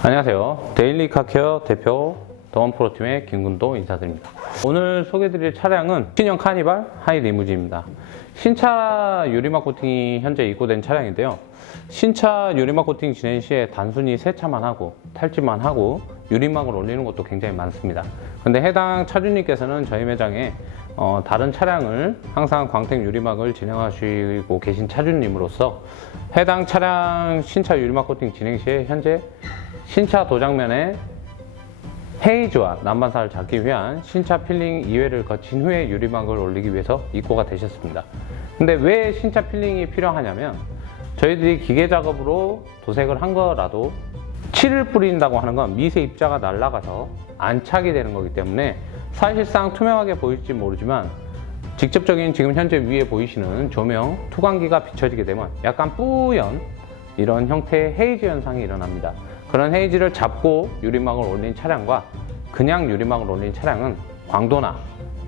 안녕하세요. 데일리 카케어 대표 더원프로팀의 김근도 인사드립니다. 오늘 소개해드릴 차량은 신형 카니발 하이 리무진입니다. 신차 유리막 코팅이 현재 입고된 차량인데요. 신차 유리막 코팅 진행 시에 단순히 세차만 하고 탈지만 하고 유리막을 올리는 것도 굉장히 많습니다. 근데 해당 차주님께서는 저희 매장에 다른 차량을 항상 광택 유리막을 진행하시고 계신 차주님으로서 해당 차량 신차 유리막 코팅 진행 시에 현재 신차 도장면에 헤이즈와 난반사를 잡기 위한 신차 필링 2회를 거친 후에 유리막을 올리기 위해서 입고가 되셨습니다. 근데 왜 신차 필링이 필요하냐면 저희들이 기계 작업으로 도색을 한 거라도 칠을 뿌린다고 하는 건 미세 입자가 날아가서 안착이 되는 거기 때문에 사실상 투명하게 보일지 모르지만 직접적인 지금 현재 위에 보이시는 조명 투광기가 비춰지게 되면 약간 뿌연 이런 형태의 헤이즈 현상이 일어납니다. 그런 헤이즈를 잡고 유리막을 올린 차량과 그냥 유리막을 올린 차량은 광도나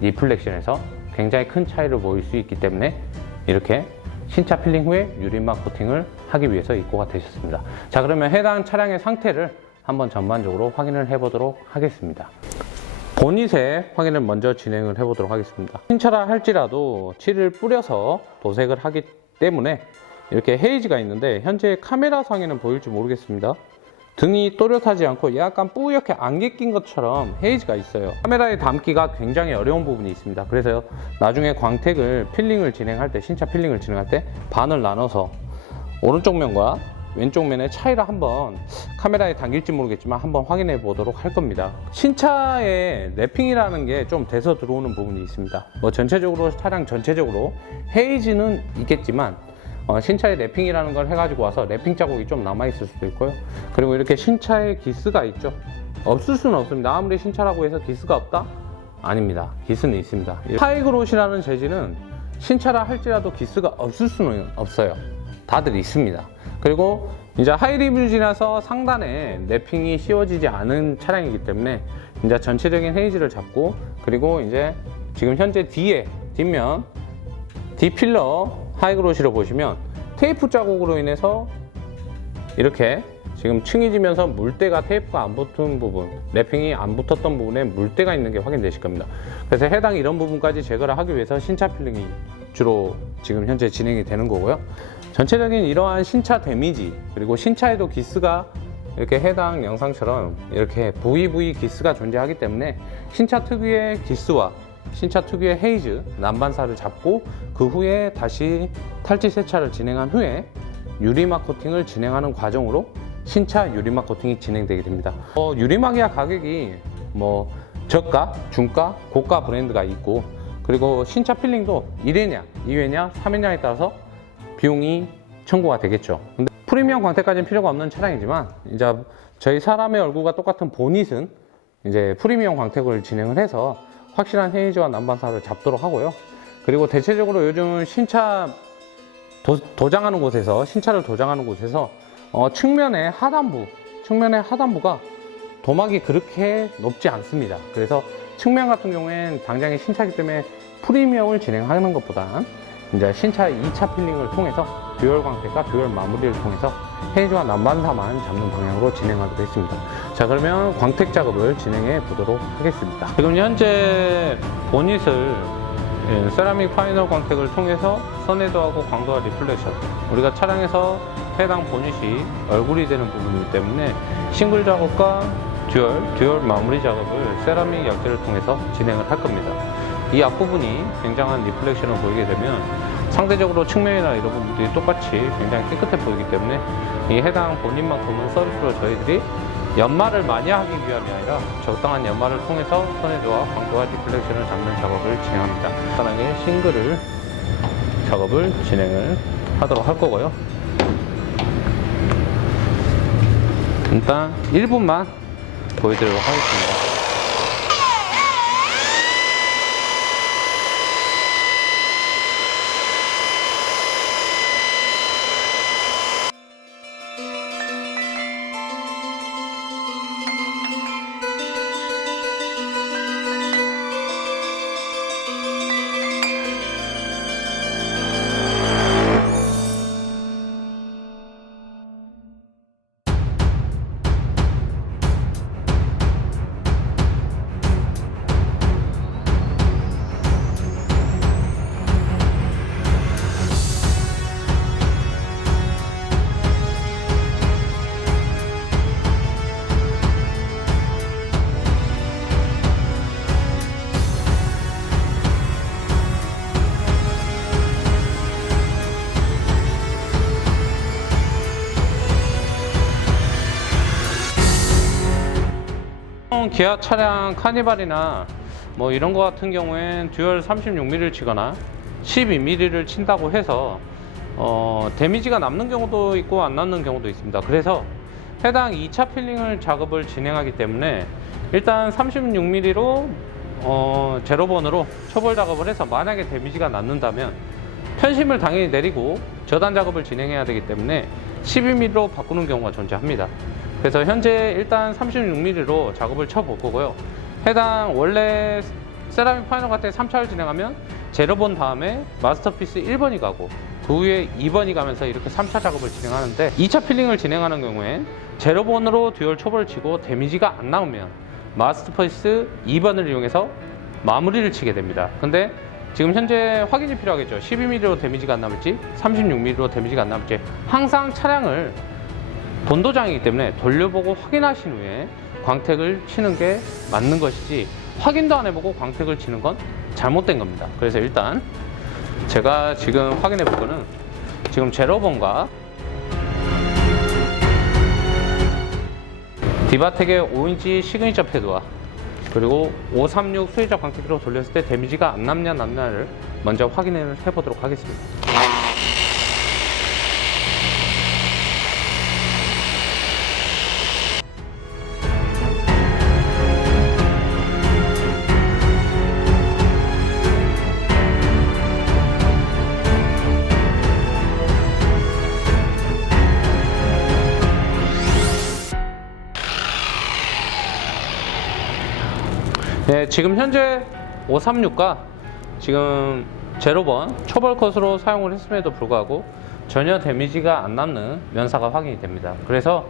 리플렉션에서 굉장히 큰 차이를 보일 수 있기 때문에 이렇게 신차 필링 후에 유리막 코팅을 하기 위해서 입고가 되셨습니다. 자, 그러면 해당 차량의 상태를 한번 전반적으로 확인을 해 보도록 하겠습니다. 보닛의 확인을 먼저 진행을 해 보도록 하겠습니다. 신차라 할지라도 칠을 뿌려서 도색을 하기 때문에 이렇게 헤이즈가 있는데 현재 카메라 상에는 보일지 모르겠습니다. 등이 또렷하지 않고 약간 뿌옇게 안개 낀 것처럼 헤이즈가 있어요. 카메라에 담기가 굉장히 어려운 부분이 있습니다. 그래서 나중에 광택을 필링을 진행할 때, 신차 필링을 진행할 때 반을 나눠서 오른쪽 면과 왼쪽 면의 차이를 한번 카메라에 담길지 모르겠지만 한번 확인해 보도록 할 겁니다. 신차의 랩핑이라는 게 좀 돼서 들어오는 부분이 있습니다. 뭐 전체적으로 차량 전체적으로 헤이즈는 있겠지만 신차에 랩핑이라는 걸 해가지고 와서 랩핑 자국이 좀 남아있을 수도 있고요. 그리고 이렇게 신차에 기스가 있죠. 없을 수는 없습니다. 아무리 신차라고 해서 기스가 없다? 아닙니다. 기스는 있습니다. 하이그롯이라는 재질은 신차라 할지라도 기스가 없을 수는 없어요. 다들 있습니다. 그리고 이제 하이리무진이라서 상단에 랩핑이 씌워지지 않은 차량이기 때문에 이제 전체적인 헤이즈를 잡고 그리고 이제 지금 현재 뒷면 D필러 하이그로시로 보시면 테이프 자국으로 인해서 이렇게 지금 층이 지면서 물때가 테이프가 안 붙은 부분, 랩핑이 안 붙었던 부분에 물때가 있는 게 확인되실 겁니다. 그래서 해당 이런 부분까지 제거를 하기 위해서 신차 필링이 주로 지금 현재 진행이 되는 거고요. 전체적인 이러한 신차 데미지 그리고 신차에도 기스가 이렇게 해당 영상처럼 이렇게 부위 기스가 존재하기 때문에 신차 특유의 기스와 신차 특유의 헤이즈, 난반사를 잡고 그 후에 다시 탈지 세차를 진행한 후에 유리막 코팅을 진행하는 과정으로 신차 유리막 코팅이 진행되게 됩니다. 유리막이야 가격이 뭐 저가, 중가, 고가 브랜드가 있고 그리고 신차 필링도 1회냐, 2회냐, 3회냐에 따라서 비용이 청구가 되겠죠. 근데 프리미엄 광택까지는 필요가 없는 차량이지만 이제 저희 사람의 얼굴과 똑같은 보닛은 이제 프리미엄 광택을 진행을 해서 확실한 헤이즈와 난반사를 잡도록 하고요. 그리고 대체적으로 요즘 신차 도장하는 곳에서 신차를 도장하는 곳에서 측면의 하단부가 도막이 그렇게 높지 않습니다. 그래서 측면 같은 경우엔 당장의 신차이기 때문에 프리미엄을 진행하는 것보다 이제 신차 2차 필링을 통해서 듀얼 광택과 듀얼 마무리를 통해서 헤이즈와 난반사만 잡는 방향으로 진행하기로 했습니다. 자, 그러면 광택 작업을 진행해 보도록 하겠습니다. 지금 현재 보닛을 세라믹 파이널 광택을 통해서 선헤드하고 광도와 리플렉션, 우리가 차량에서 해당 보닛이 얼굴이 되는 부분이기 때문에 싱글 작업과 듀얼 마무리 작업을 세라믹 약재를 통해서 진행을 할 겁니다. 이 앞부분이 굉장한 리플렉션을 보이게 되면 상대적으로 측면이나 이런 부분들이 똑같이 굉장히 깨끗해 보이기 때문에 이 해당 본인만큼은 서비스로 저희들이 연마를 많이 하기 위함이 아니라 적당한 연마를 통해서 선헤드와 광도와 리플렉션을 잡는 작업을 진행합니다. 간단하게 싱글 작업을 진행을 하도록 할 거고요. 일단 1분만 보여드리도록 하겠습니다. 보통 기아 차량 카니발이나 뭐 이런 거 같은 경우엔 듀얼 36mm를 치거나 12mm를 친다고 해서 데미지가 남는 경우도 있고 안 남는 경우도 있습니다. 그래서 해당 2차 필링을 작업을 진행하기 때문에 일단 36mm로 제로번으로 초벌 작업을 해서 만약에 데미지가 남는다면 편심을 당연히 내리고 저단 작업을 진행해야 되기 때문에 12mm로 바꾸는 경우가 존재합니다. 그래서 현재 일단 36mm로 작업을 쳐볼 거고요. 해당 원래 세라믹 파이널 같은 3차를 진행하면 제로번 다음에 마스터피스 1번이 가고 그 후에 2번이 가면서 이렇게 3차 작업을 진행하는데 2차 필링을 진행하는 경우엔 제로번으로 듀얼 초벌을 치고 데미지가 안 나오면 마스터피스 2번을 이용해서 마무리를 치게 됩니다. 근데 지금 현재 확인이 필요하겠죠. 12mm로 데미지가 안 남을지 36mm로 데미지가 안 남을지 항상 차량을 본도장이기 때문에 돌려보고 확인하신 후에 광택을 치는 게 맞는 것이지 확인도 안 해보고 광택을 치는 건 잘못된 겁니다. 그래서 일단 제가 지금 확인해 볼 거는 지금 제로번과 디바텍의 5인치 시그니처 패드와 그리고 536 수혜자 광택기로 돌렸을 때 데미지가 안 남냐 남냐를 먼저 확인을 해보도록 하겠습니다. 네, 지금 현재 536과 지금 제로번 초벌 컷으로 사용을 했음에도 불구하고 전혀 데미지가 안 남는 면사가 확인이 됩니다. 그래서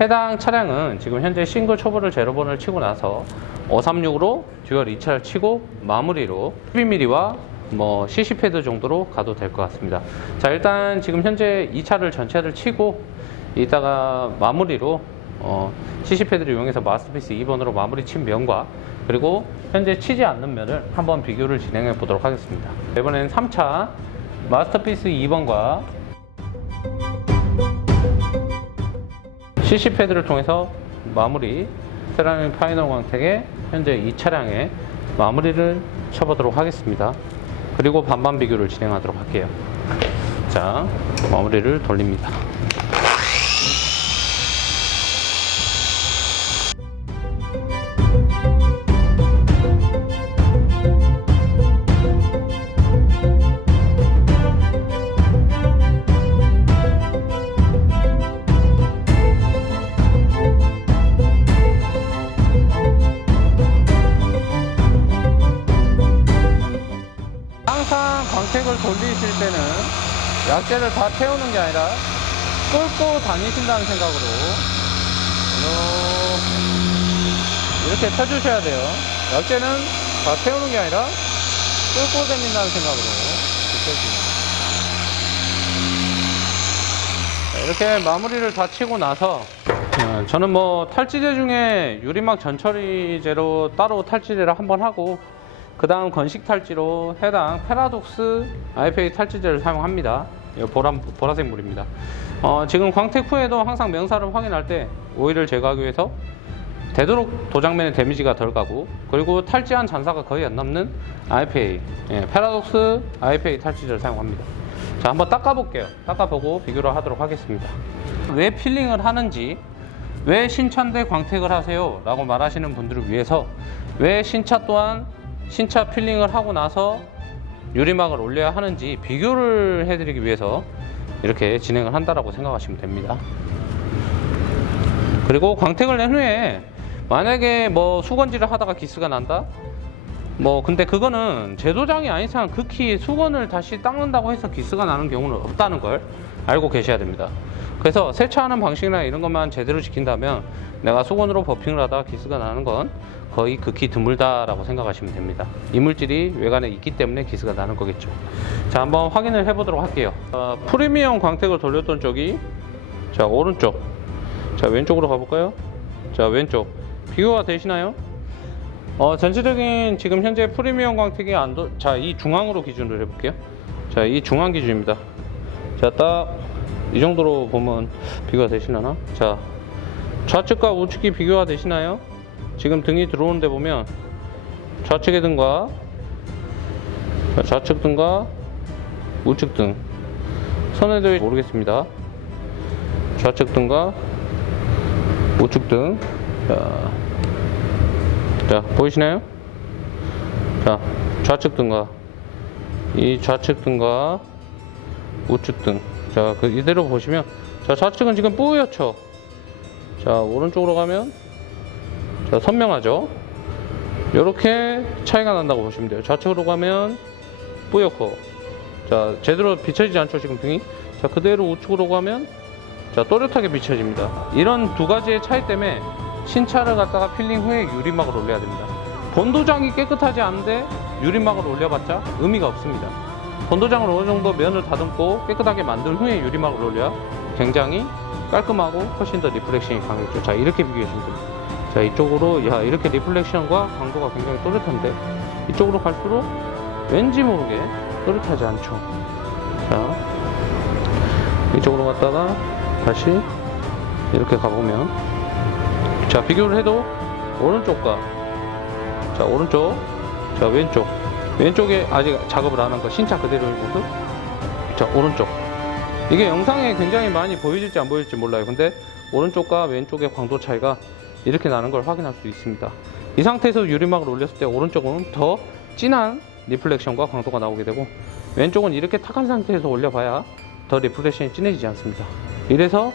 해당 차량은 지금 현재 싱글 초벌을 제로번을 치고 나서 536으로 듀얼 2차를 치고 마무리로 12mm와 뭐 CC 패드 정도로 가도 될 것 같습니다. 자, 일단 지금 현재 2차를 전체를 치고 이따가 마무리로 CC 패드를 이용해서 마스터피스 2번으로 마무리 친 면과 그리고 현재 치지 않는 면을 한번 비교를 진행해 보도록 하겠습니다. 이번에는 3차 마스터피스 2번과 CC 패드를 통해서 마무리 세라믹 파이널 광택의 현재 이 차량의 마무리를 쳐보도록 하겠습니다. 그리고 반반 비교를 진행하도록 할게요. 자, 마무리를 돌립니다. 광택을 돌리실 때는 약재를 다 태우는 게 아니라 끌고 다니신다는 생각으로 이렇게 펴주셔야 돼요. 약재는 다 태우는 게 아니라 끌고 다닌다는 생각으로 이렇게 마무리를 다 치고 나서 저는 뭐 탈지제 중에 유리막 전처리제로 따로 탈지제를 한번 하고 그 다음 건식 탈지로 해당 패러독스 IPA 탈지제를 사용합니다. 보라색 물입니다. 지금 광택 후에도 항상 명사를 확인할 때 오일을 제거하기 위해서 되도록 도장면에 데미지가 덜 가고 그리고 탈지한 잔사가 거의 안 남는 IPA 패러독스 IPA 탈지제를 사용합니다. 자, 한번 닦아볼게요. 닦아보고 비교를 하도록 하겠습니다. 왜 필링을 하는지, 왜 신차인데 광택을 하세요? 라고 말하시는 분들을 위해서 왜 신차 또한 신차 필링을 하고 나서 유리막을 올려야 하는지 비교를 해드리기 위해서 이렇게 진행을 한다라고 생각하시면 됩니다. 그리고 광택을 낸 후에 만약에 뭐 수건질을 하다가 기스가 난다? 근데 그거는 제도장이 아닌 이상 극히 수건을 다시 닦는다고 해서 기스가 나는 경우는 없다는 걸 알고 계셔야 됩니다. 그래서 세차하는 방식이나 이런 것만 제대로 지킨다면 내가 수건으로 버핑을 하다가 기스가 나는 건 거의 극히 드물다라고 생각하시면 됩니다. 이물질이 외관에 있기 때문에 기스가 나는 거겠죠. 자, 한번 확인을 해보도록 할게요. 프리미엄 광택을 돌렸던 쪽이 자, 오른쪽. 자, 왼쪽으로 가볼까요? 자, 왼쪽. 비교가 되시나요? 전체적인 지금 현재 프리미엄 광택이 자, 이 중앙으로 기준으로 해볼게요. 자, 이 중앙 기준입니다. 자, 딱 이 정도로 보면 비교가 되시려나? 자, 좌측과 우측이 비교가 되시나요? 지금 등이 들어오는 데 보면 좌측의 등과 좌측 등과 우측 등 선에도 모르겠습니다. 좌측 등과 우측 등. 자, 보이시나요? 자, 좌측 등과 이 좌측 등과 우측 등. 자, 이대로 보시면, 자, 좌측은 지금 뿌옇죠? 자, 오른쪽으로 가면, 자, 선명하죠? 이렇게 차이가 난다고 보시면 돼요. 좌측으로 가면 뿌옇고, 자, 제대로 비춰지지 않죠, 지금 등이? 자, 그대로 우측으로 가면, 자, 또렷하게 비춰집니다. 이런 두 가지의 차이 때문에 신차를 갖다가 필링 후에 유리막을 올려야 됩니다. 본도장이 깨끗하지 않은데 유리막을 올려봤자 의미가 없습니다. 본도장을 어느 정도 면을 다듬고 깨끗하게 만든 후에 유리막을 올려야 굉장히 깔끔하고 훨씬 더 리플렉션이 강했죠. 자, 이렇게 비교해주면 됩니다. 자, 이쪽으로, 야, 이렇게 리플렉션과 강도가 굉장히 또렷한데 이쪽으로 갈수록 왠지 모르게 또렷하지 않죠. 자, 이쪽으로 갔다가 다시 이렇게 가보면, 자, 비교를 해도 오른쪽과, 자, 오른쪽, 자, 왼쪽에 아직 작업을 안 한 거 신차 그대로의 모습. 자, 오른쪽, 이게 영상에 굉장히 많이 보여질지 안 보여질지 몰라요. 근데 오른쪽과 왼쪽의 광도 차이가 이렇게 나는 걸 확인할 수 있습니다. 이 상태에서 유리막을 올렸을 때 오른쪽은 더 진한 리플렉션과 광도가 나오게 되고, 왼쪽은 이렇게 탁한 상태에서 올려봐야 더 리플렉션이 진해지지 않습니다. 이래서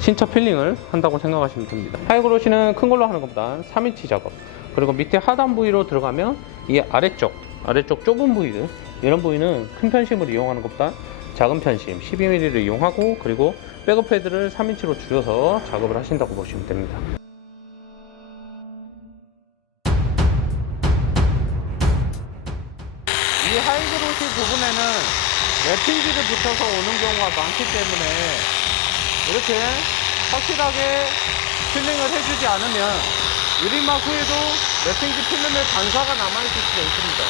신차 필링을 한다고 생각하시면 됩니다. 하이그로시는 큰 걸로 하는 것보다 3인치 작업, 그리고 밑에 하단 부위로 들어가면 이 아래쪽 좁은 부위들, 이런 부위는 큰 편심을 이용하는 것보다 작은 편심 12mm를 이용하고, 그리고 백업 패드를 3인치로 줄여서 작업을 하신다고 보시면 됩니다. 이 하이그로시 부분에는 랩핑지를 붙여서 오는 경우가 많기 때문에 이렇게 확실하게 필링을 해주지 않으면 유리막 후에도 랩핑지 필름의 반사가 남아있을 수가 있습니다.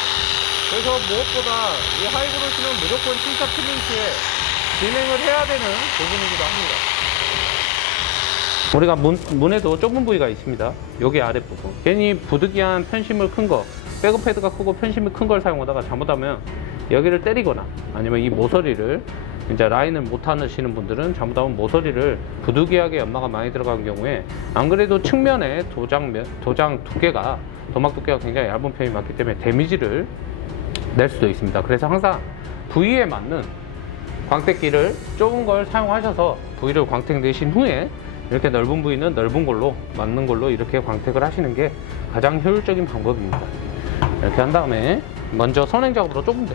그래서 무엇보다 이 하이그로시는 무조건 신차 필링 시에 진행을 해야 되는 부분이기도 합니다. 우리가 문에도 좁은 부위가 있습니다. 여기 아랫부분, 괜히 부득이한 편심을 큰 거, 백업 패드가 크고 편심이 큰 걸 사용하다가 잘못하면 여기를 때리거나, 아니면 이 모서리를 이제 라인을 못 하시는 분들은 잘못하면 모서리를 부득이하게 연마가 많이 들어간 경우에, 안 그래도 측면에 도장 두께가, 도막 두께가 굉장히 얇은 편이 많기 때문에 데미지를 낼 수도 있습니다. 그래서 항상 부위에 맞는 광택기를 좁은 걸 사용하셔서 부위를 광택 내신 후에 이렇게 넓은 부위는 넓은 걸로, 맞는 걸로 이렇게 광택을 하시는 게 가장 효율적인 방법입니다. 이렇게 한 다음에 먼저 선행 작업으로 좁은 데,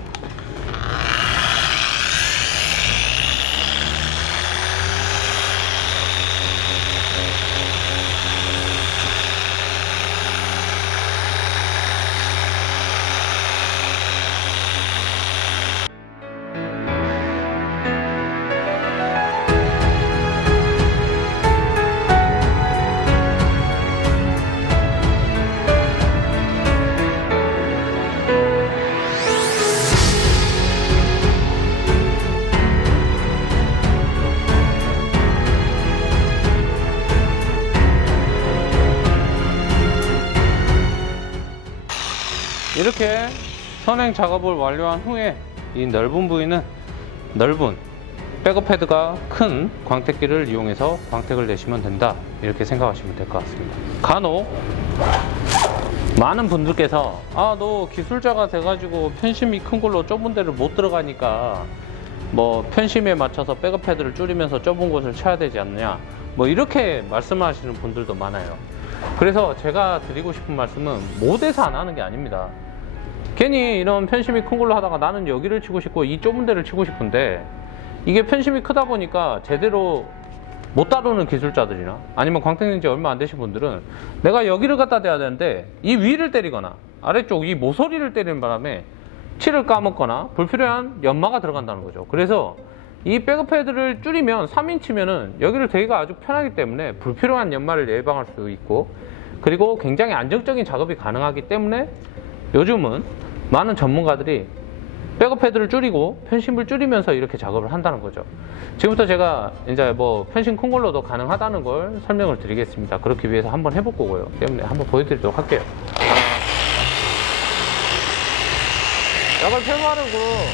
이렇게 선행 작업을 완료한 후에 이 넓은 부위는 넓은 백업 패드가 큰 광택기를 이용해서 광택을 내시면 된다, 이렇게 생각하시면 될 것 같습니다. 간혹 많은 분들께서 너 기술자가 돼가지고 편심이 큰 걸로 좁은 데를 못 들어가니까 뭐 편심에 맞춰서 백업 패드를 줄이면서 좁은 곳을 쳐야 되지 않느냐, 뭐 이렇게 말씀하시는 분들도 많아요. 그래서 제가 드리고 싶은 말씀은 못해서 안 하는 게 아닙니다. 괜히 이런 편심이 큰 걸로 하다가 나는 여기를 치고 싶고 이 좁은 데를 치고 싶은데, 이게 편심이 크다 보니까 제대로 못 다루는 기술자들이나 아니면 광택된 지 얼마 안 되신 분들은 내가 여기를 갖다 대야 되는데 이 위를 때리거나 아래쪽 이 모서리를 때리는 바람에 칠을 까먹거나 불필요한 연마가 들어간다는 거죠. 그래서 이 백업 패드를 줄이면 3인치면은 여기를 대기가 아주 편하기 때문에 불필요한 연마를 예방할 수 있고, 그리고 굉장히 안정적인 작업이 가능하기 때문에 요즘은 많은 전문가들이 백업 패드를 줄이고 편심을 줄이면서 이렇게 작업을 한다는 거죠. 지금부터 제가 이제 뭐 편심 큰 걸로도 가능하다는 걸 설명을 드리겠습니다. 그렇기 위해서 한번 해볼 거고요. 때문에 한번 보여드리도록 할게요. 약을 펴바르고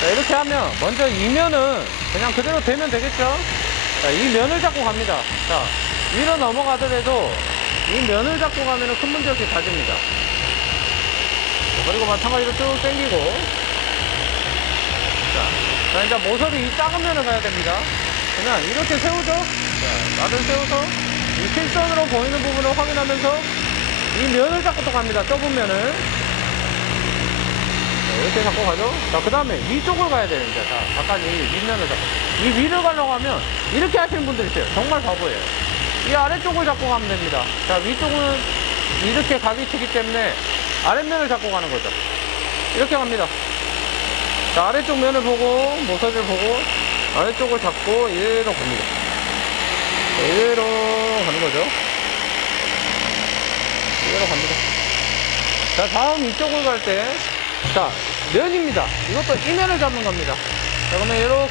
자, 이렇게 하면 먼저 이 면은 그냥 그대로 대면 되겠죠. 자, 이 면을 잡고 갑니다. 자, 위로 넘어가더라도 이 면을 잡고 가면 큰 문제 없이 다집니다. 그리고 마찬가지로 쭉 당기고, 자 이제 모서리 이 작은 면을 가야 됩니다. 그냥 이렇게 세우죠. 자, 나를 세워서 이 실선으로 보이는 부분을 확인하면서 이 면을 잡고 또 갑니다. 좁은 면을. 자, 이렇게 잡고 가죠. 자, 그 다음에 위쪽을 가야 됩니다. 자, 아까 이 윗면을 잡고. 이 위를 가려고 하면 이렇게 하시는 분들 있어요. 정말 바보예요. 이 아래쪽을 잡고 가면 됩니다. 자, 위쪽은 이렇게 각이 치기 때문에 아랫면을 잡고 가는 거죠. 이렇게 갑니다. 자, 아래쪽 면을 보고, 모서리를 보고, 아래쪽을 잡고, 이대로 갑니다. 이대로 가는 거죠. 이대로 갑니다. 자, 다음 이쪽을 갈 때, 자, 면입니다. 이것도 이 면을 잡는 겁니다. 자, 그러면 이렇게.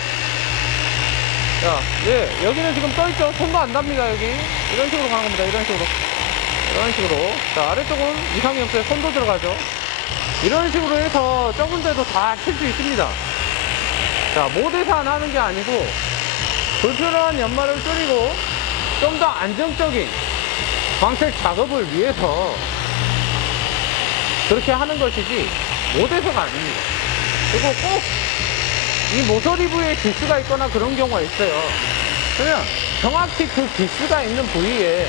자, 예, 여기는 지금 떠있죠? 손도 안 답니다, 여기. 이런 식으로 가는 겁니다, 이런 식으로. 이런 식으로. 자, 아래쪽은 이상이 없어요. 손도 들어가죠. 이런 식으로 해서 좁은 데도 다 칠 수 있습니다. 자, 못해서 안 하는 게 아니고, 불필요한 연말을 줄이고, 좀 더 안정적인 광택 작업을 위해서 그렇게 하는 것이지, 못해서가 아닙니다. 그리고 꼭 이 모서리 부위에 기스가 있거나 그런 경우가 있어요. 그러면 정확히 그 기스가 있는 부위에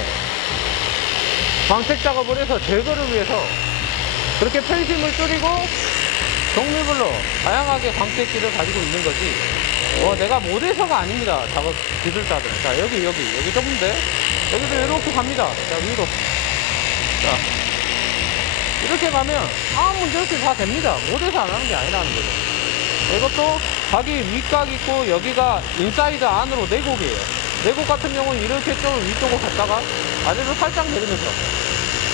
광택 작업을 해서 제거를 위해서 그렇게 편심을 줄이고 종류별로 다양하게 광택기를 가지고 있는 거지, 내가 못해서가 아닙니다. 작업 기술자들은. 자, 여기 좁은데 여기도 이렇게 갑니다. 자, 위로. 자, 이렇게 가면 아무 문제 없이 다 됩니다. 못해서 안 하는 게 아니라는 거죠. 이것도 각이 윗각 있고 여기가 인사이드 안으로 내곡이에요. 내곡 같은 경우는 이렇게 좀 위쪽으로 갔다가 아래로 살짝 내리면서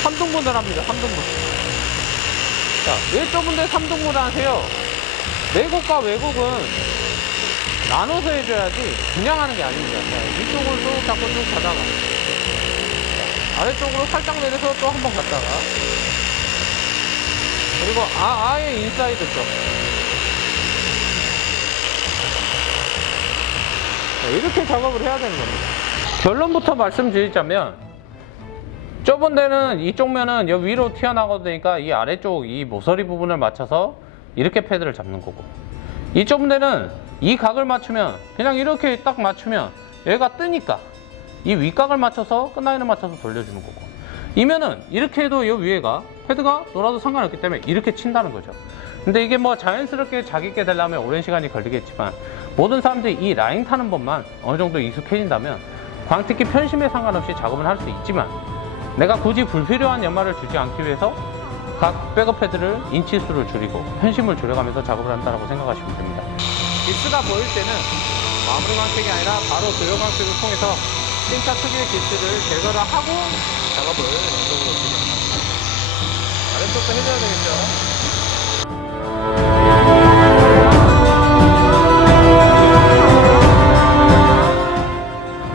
3등분을 합니다. 3등분. 자, 왜 좁은데 3등분을 하세요? 내곡과 외곡은 나눠서 해줘야지 그냥 하는 게 아닙니다. 자, 위쪽을 쭉 잡고 쭉 가다가, 자, 아래쪽으로 살짝 내려서 또 한 번 갔다가, 그리고 아예 인사이드 쪽. 이렇게 작업을 해야 되는 겁니다. 결론부터 말씀드리자면, 좁은 데는 이쪽 면은 여기 위로 튀어나가니까 이 아래쪽 이 모서리 부분을 맞춰서 이렇게 패드를 잡는 거고, 이 좁은 데는 이 각을 맞추면 그냥 이렇게 딱 맞추면 얘가 뜨니까 이 윗각을 맞춰서 끝라인을 맞춰서 돌려주는 거고, 이 면은 이렇게 해도 이 위에가 패드가 놀아도 상관없기 때문에 이렇게 친다는 거죠. 근데 이게 뭐 자연스럽게 자기게 되려면 오랜 시간이 걸리겠지만, 모든 사람들이 이 라인 타는 법만 어느 정도 익숙해진다면 광택기 편심에 상관없이 작업을 할 수 있지만, 내가 굳이 불필요한 연말을 주지 않기 위해서 각 백업 패드를 인치수를 줄이고 편심을 줄여가면서 작업을 한다고 생각하시면 됩니다. 기스가 보일 때는 마무리 광택이 아니라 바로 드려 광택을 통해서 신차 특유의 기스를 제거를 하고 작업을 연속으로 진행합니다. 아래쪽도 해줘야 되겠죠.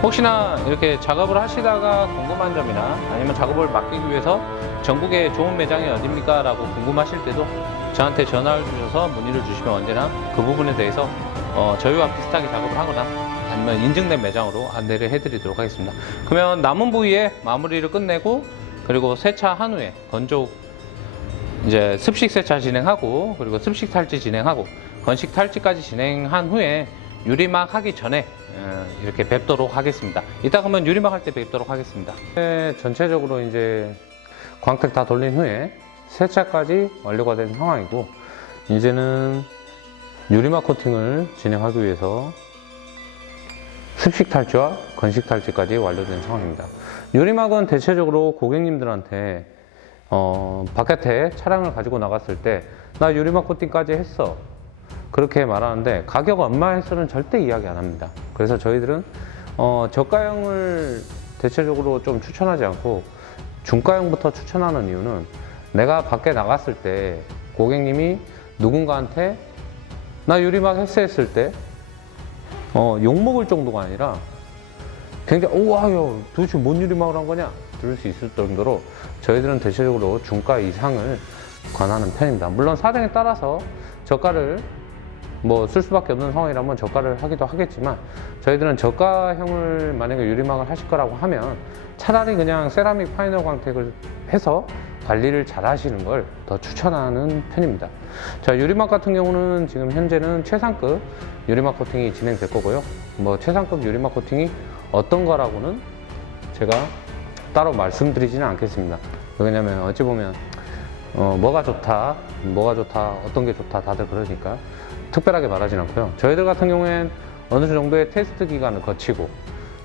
혹시나 이렇게 작업을 하시다가 궁금한 점이나 아니면 작업을 맡기기 위해서 전국에 좋은 매장이 어딥니까? 라고 궁금하실 때도 저한테 전화를 주셔서 문의를 주시면 언제나 그 부분에 대해서 저희와 비슷하게 작업을 하거나 아니면 인증된 매장으로 안내를 해드리도록 하겠습니다. 그러면 남은 부위에 마무리를 끝내고, 그리고 세차한 후에 건조 이제 습식 세차 진행하고, 그리고 습식 탈지 진행하고, 건식 탈지까지 진행한 후에 유리막 하기 전에 이렇게 뵙도록 하겠습니다. 이따 그러면 유리막 할 때 뵙도록 하겠습니다. 전체적으로 이제 광택 다 돌린 후에 세차까지 완료가 된 상황이고, 이제는 유리막 코팅을 진행하기 위해서 습식 탈지와 건식 탈지까지 완료된 상황입니다. 유리막은 대체적으로 고객님들한테 바깥에 차량을 가지고 나갔을 때 나 유리막 코팅까지 했어, 그렇게 말하는데 가격 얼마에서는 절대 이야기 안 합니다. 그래서 저희들은 저가형을 대체적으로 좀 추천하지 않고 중가형부터 추천하는 이유는 내가 밖에 나갔을 때 고객님이 누군가한테 나 유리막 했을 때 욕먹을 정도가 아니라 굉장히 우와 야 도대체 뭔 유리막을 한 거냐 들을 수 있을 정도로 저희들은 대체적으로 중가 이상을 권하는 편입니다. 물론 사정에 따라서 저가를 쓸 수밖에 없는 상황이라면 저가를 하기도 하겠지만 저희들은 저가형을 만약에 유리막을 하실 거라고 하면 차라리 그냥 세라믹 파이널 광택을 해서 관리를 잘 하시는 걸 더 추천하는 편입니다. 자, 유리막 같은 경우는 지금 현재는 최상급 유리막 코팅이 진행될 거고요. 최상급 유리막 코팅이 어떤 거라고는 제가 따로 말씀드리지는 않겠습니다. 왜냐면 어찌 보면 뭐가 좋다, 어떤 게 좋다 다들 그러니까 특별하게 말하진 않고요. 저희들 같은 경우엔 어느 정도의 테스트 기간을 거치고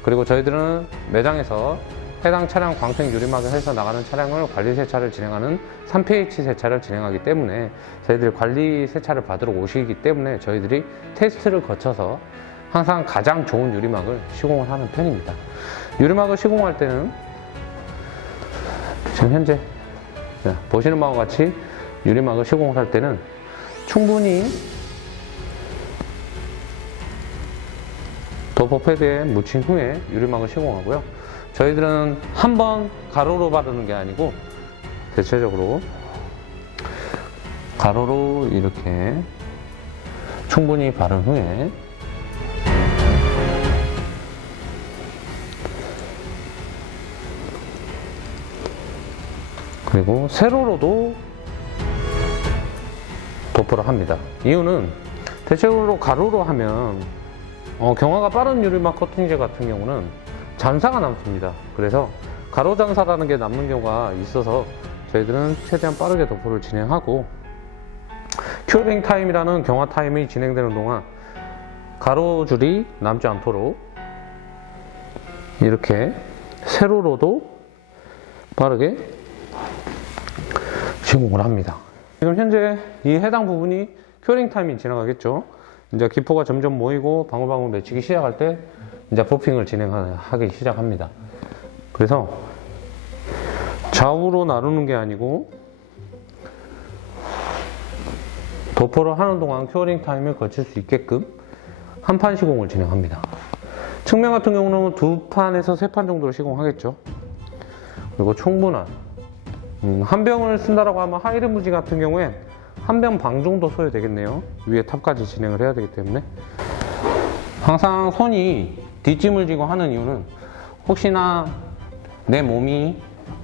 그리고 저희들은 매장에서 해당 차량 광택 유리막을 해서 나가는 차량을 관리 세차를 진행하는 3pH 세차를 진행하기 때문에 저희들이 관리 세차를 받으러 오시기 때문에 저희들이 테스트를 거쳐서 항상 가장 좋은 유리막을 시공을 하는 편입니다. 유리막을 시공할 때는 지금 현재 보시는 바와 같이 유리막을 시공을 할 때는 충분히 도포 패드에 묻힌 후에 유리막을 시공하고요. 저희들은 한 번 가로로 바르는 게 아니고 대체적으로 가로로 이렇게 충분히 바른 후에 그리고 세로로도 도포를 합니다. 이유는 대체적으로 가로로 하면 경화가 빠른 유리막 코팅제 같은 경우는 잔사가 남습니다. 그래서 가로 잔사라는 게 남는 경우가 있어서 저희들은 최대한 빠르게 도포를 진행하고 큐어링 타임이라는 경화 타임이 진행되는 동안 가로줄이 남지 않도록 이렇게 세로로도 빠르게 시공을 합니다. 지금 현재 이 해당 부분이 큐어링 타임이 지나가겠죠. 이제 기포가 점점 모이고 방울방울 맺히기 시작할 때 이제 버핑을 진행하기 시작합니다. 그래서 좌우로 나누는 게 아니고 도포를 하는 동안 큐어링 타임을 거칠 수 있게끔 한 판 시공을 진행합니다. 측면 같은 경우는 2판에서 3판 정도로 시공하겠죠. 그리고 총분할 한 병을 쓴다라고 하면 하이리무지 같은 경우엔 한 병 반 정도 소요되겠네요. 위에 탑까지 진행을 해야 되기 때문에 항상 손이 뒷짐을 지고 하는 이유는 혹시나 내 몸이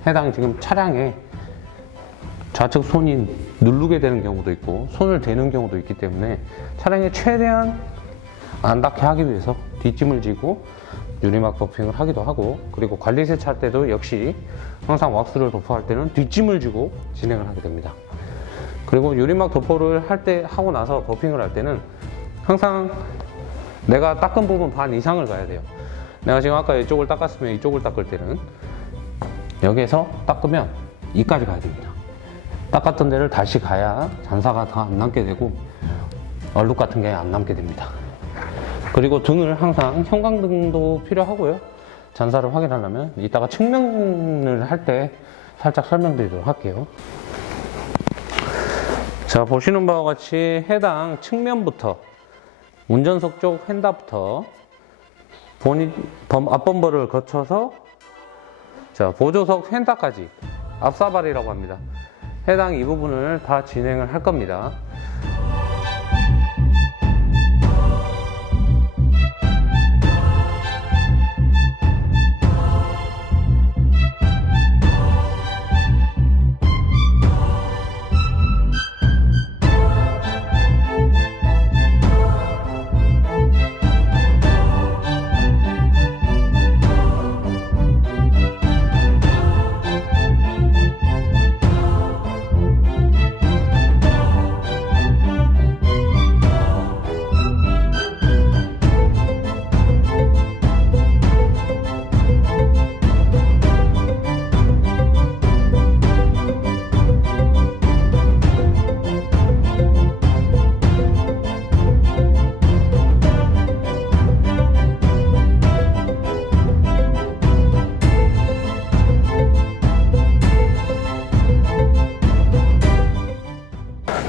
해당 지금 차량에 좌측 손이 누르게 되는 경우도 있고 손을 대는 경우도 있기 때문에 차량에 최대한 안 닿게 하기 위해서 뒷짐을 지고 유리막 버핑을 하기도 하고 그리고 관리 세차할 때도 역시 항상 왁스를 도포할 때는 뒷짐을 지고 진행을 하게 됩니다. 그리고 유리막 도포를 하고 나서 버핑을 할 때는 항상 내가 닦은 부분 반 이상을 가야 돼요. 내가 지금 아까 이쪽을 닦았으면 이쪽을 닦을 때는 여기에서 닦으면 이까지 가야 됩니다. 닦았던 데를 다시 가야 잔사가 다 안 남게 되고 얼룩 같은 게 안 남게 됩니다. 그리고 등을 항상 형광등도 필요하고요. 잔사를 확인하려면 이따가 측면을 할 때 살짝 설명드리도록 할게요. 자, 보시는 바와 같이 해당 측면부터 운전석 쪽 휀다부터 앞범버를 거쳐서 자, 보조석 휀다까지 앞사발이라고 합니다. 해당 이 부분을 다 진행을 할 겁니다.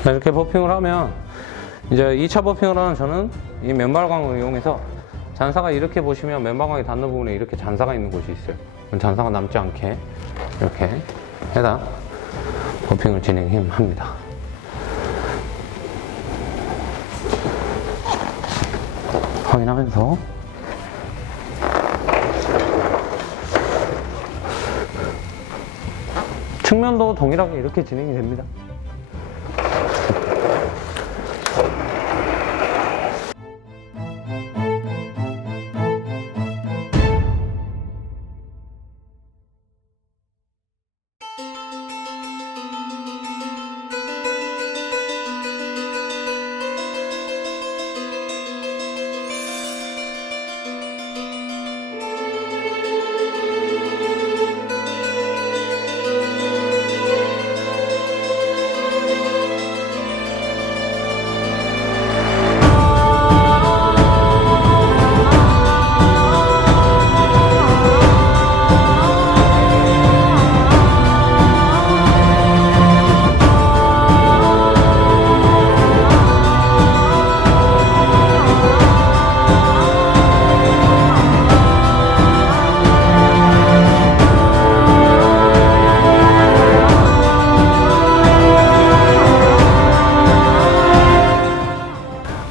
이렇게 버핑을 하면 이제 2차 버핑을 하는 저는 이 맨발광을 이용해서 잔사가 이렇게 보시면 맨발광이 닿는 부분에 이렇게 잔사가 있는 곳이 있어요. 잔사가 남지 않게 이렇게 해다 버핑을 진행합니다. 확인하면서 측면도 동일하게 이렇게 진행이 됩니다.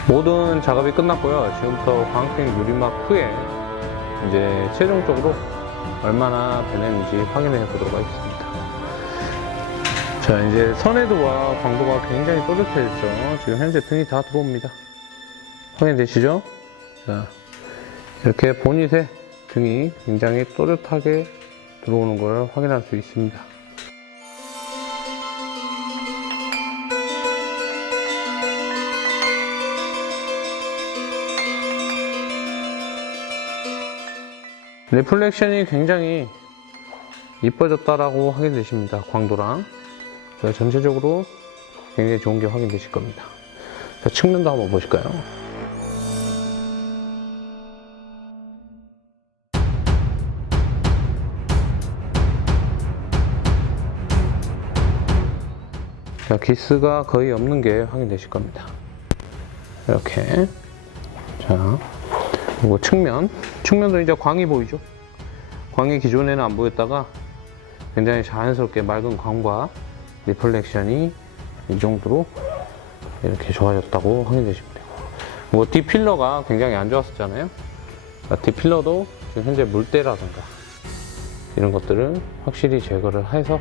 모든 작업이 끝났고요. 지금부터 광택 유리막 후에 이제 최종적으로 얼마나 변했는지 확인해 보도록 하겠습니다. 자, 이제 선해도와 광도가 굉장히 또렷해졌죠. 지금 현재 등이 다 들어옵니다. 확인되시죠? 자, 이렇게 보닛에 등이 굉장히 또렷하게 들어오는 걸 확인할 수 있습니다. 리플렉션이 굉장히 이뻐졌다라고 확인되십니다. 광도랑 전체적으로 굉장히 좋은 게 확인되실 겁니다. 자, 측면도 한번 보실까요? 자, 기스가 거의 없는 게 확인되실 겁니다. 이렇게. 자, 그리고 측면도 이제 광이 보이죠? 광이 기존에는 안 보였다가 굉장히 자연스럽게 맑은 광과 리플렉션이 이 정도로 이렇게 좋아졌다고 확인되십니다. 뭐 뒷필러가 굉장히 안 좋았었잖아요. 뒷필러도 지금 현재 물때라든가 이런 것들을 확실히 제거를 해서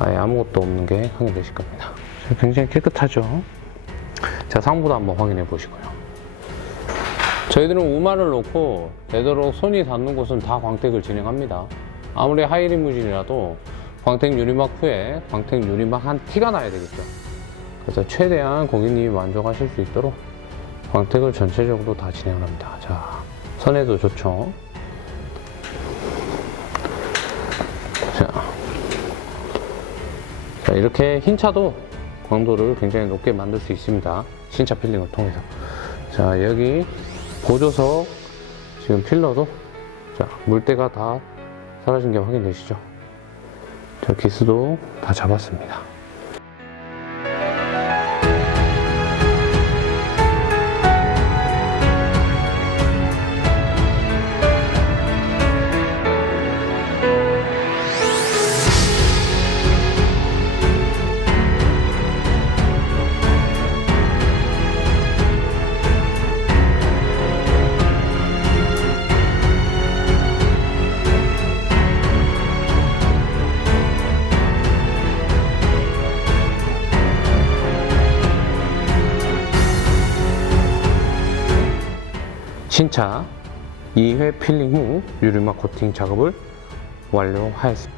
아예 아무것도 없는 게 확인되실 겁니다. 굉장히 깨끗하죠? 자, 상부도 한번 확인해 보시고요. 저희들은 우마를 놓고 되도록 손이 닿는 곳은 다 광택을 진행합니다. 아무리 하이리무진이라도 광택 유리막 후에 광택 유리막 한 티가 나야 되겠죠. 그래서 최대한 고객님이 만족하실 수 있도록 광택을 전체적으로 다 진행을 합니다. 자, 선에도 좋죠. 자, 이렇게 흰 차도 광도를 굉장히 높게 만들 수 있습니다. 신차 필링을 통해서. 자, 여기 보조석 지금 필러도 자, 물때가 다 사라진 게 확인되시죠? 자, 기스도 다 잡았습니다. 신차 2회 필링 후 유리막 코팅 작업을 완료하였습니다.